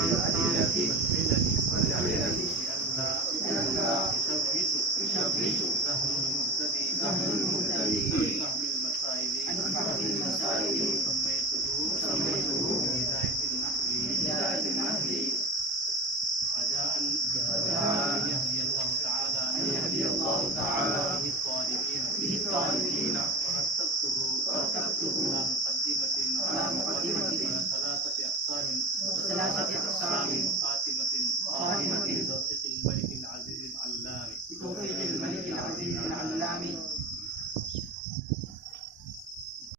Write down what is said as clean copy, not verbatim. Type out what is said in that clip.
والعلل لئلا يشبث ذهن المبتدئ عن فهم المسائل سميته بداية النحو رجاء أن يهدي الله تعالى به الطالبين